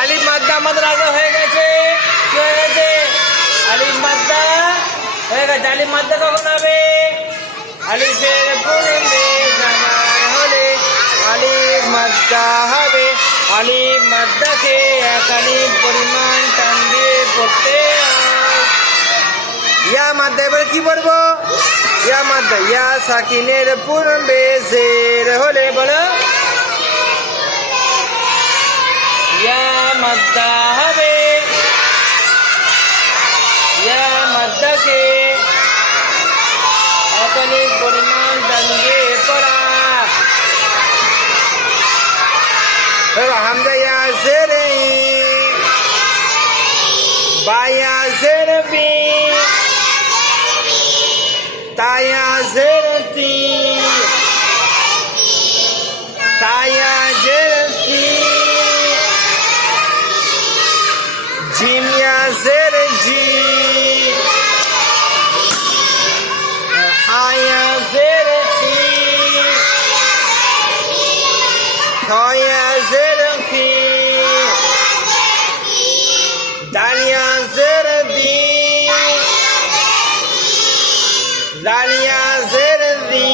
আলিফ মাদ্দা আমাদের আগে হয়ে গেছে। কি হয়ে গেছে? আলিফ মাদ্দা হয়ে গেছে। আলিফ মাদ্দা কখন হবে? আলিফের পূর্বে জামায় হলে আলিফ মাদ্দা হবে। আলিফ মাদ্দাকে এক আলিফ পরিমাণ টান দিয়ে পড়তে হয়। ইয়া মাদ্দা এবার কি পড়বো? ইয়া মাদ্দা ইয়া সাকিনের পূর্বে জের হলে বলো ইয়া মাদ্দা হবে। ইয়া মাদ্দাকে এক আলিফ পরিমাণ টান দিয়ে পড়া। হামজা ইয়া জের ই বা ইয়া জের বি তা ইয়া জের তি তা ইয়া জের তি জিম ইয়া জের জি হা ইয়া জের তি খ ইয়া জের খি দাল ইয়া জের দি লাল ইয়া জের রি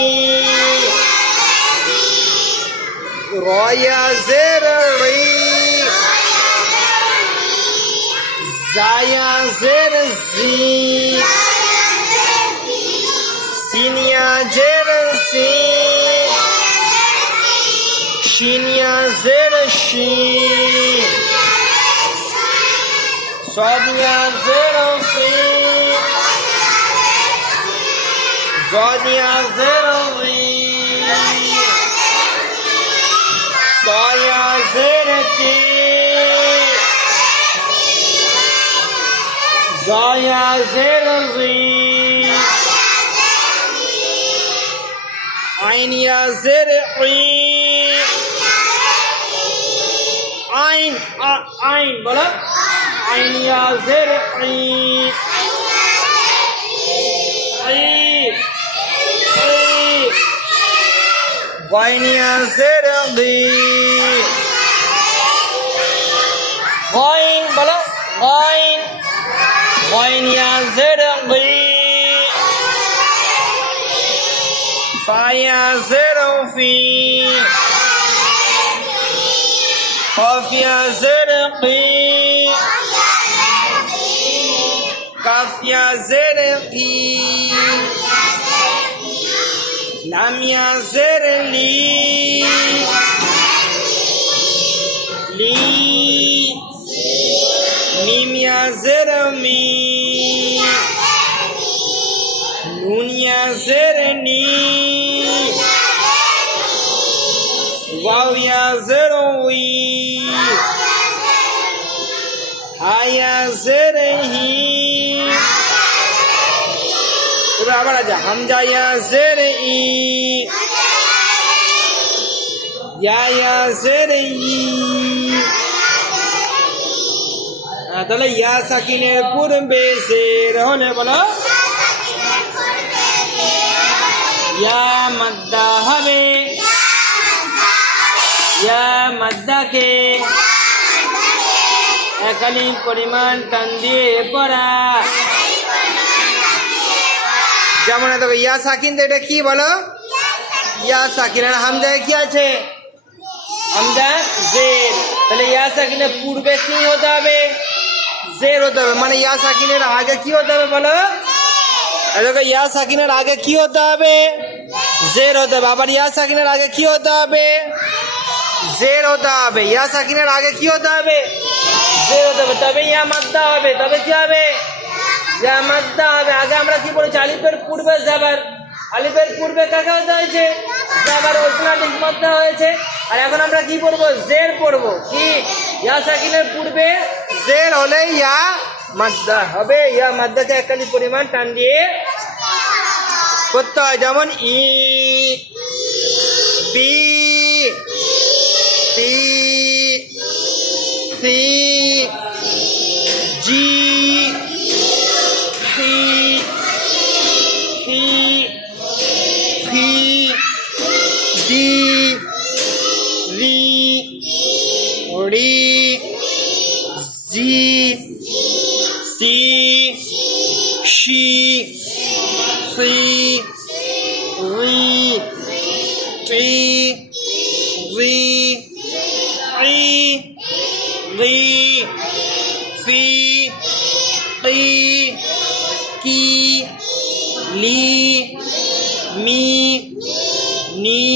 র ইয়া জের রি জা ইয়া জের জি সিন ইয়া জের সি শিন ইয়া জের শি صاد يا زر في صاد يا زر في طا يا زر تي زا يا زر زي عين يا زر عي عين عين بلا عين يا زرعي غين يا زرعي غين بلا غين غين يا زرعي فا يا زرعي قاف يا زرعي কাফ ইয়া জের কি লাম ইয়া জের লি লি মিম ইয়া জের মি নুন ইয়া জের নি ওয়াও ইয়া জের উই হা ইয়া জের হি আবার আজ হামজা ইয়া জের ই ইয়া জের ই তাহলে ইয়া সাকিনের পূর্বে জের হলে বলো ইয়া মাদ্দা হবে। ইয়া মাদ্দাকে এক আলিফ পরিমাণ টান দিয়ে পড়া। যেমন দেখো ইয়া সাকিন, এটা কি বলো? ইয়া সাকিন। আর হামজায় কি আছে? হামজা জের। তাহলে ইয়া সাকিনের পূর্বে কি হতে হবে? জের হতে হবে। মানে ইয়া সাকিনের আগে কি হতে হবে বলো? দেখো ইয়া সাকিনের আগে কি হতে হবে? জের হতে হবে। আবার ইয়া সাকিনের আগে কি হতে হবে? জের হতে হবে। ইয়া সাকিনের আগে কি হতে হবে? জের হতে হবে। তবে ইয়া মাদ্দা হবে। তবে কি হবে? ইয়া মাদ্দা হবে। আগে আমরা কি বলেছি? আলিফের পূর্বে জাবার। আলিফের পূর্বে কাকে হতে হয়েছে? জাবার ওসনাটিক মাদ্দা হয়েছে। আর এখন আমরা কি পড়বো? জের পড়বো। কি? ইয়া সাকিনের পূর্বে জের হলে ইয়া মাদ্দা হবে। ইয়া মাদ্দাকে এক আলিফ পরিমাণ টান দিয়ে করতে হয়। যেমন E B T C G C C F D R R G C she C রি টি রি ই রি ফি টি কি লি মি নি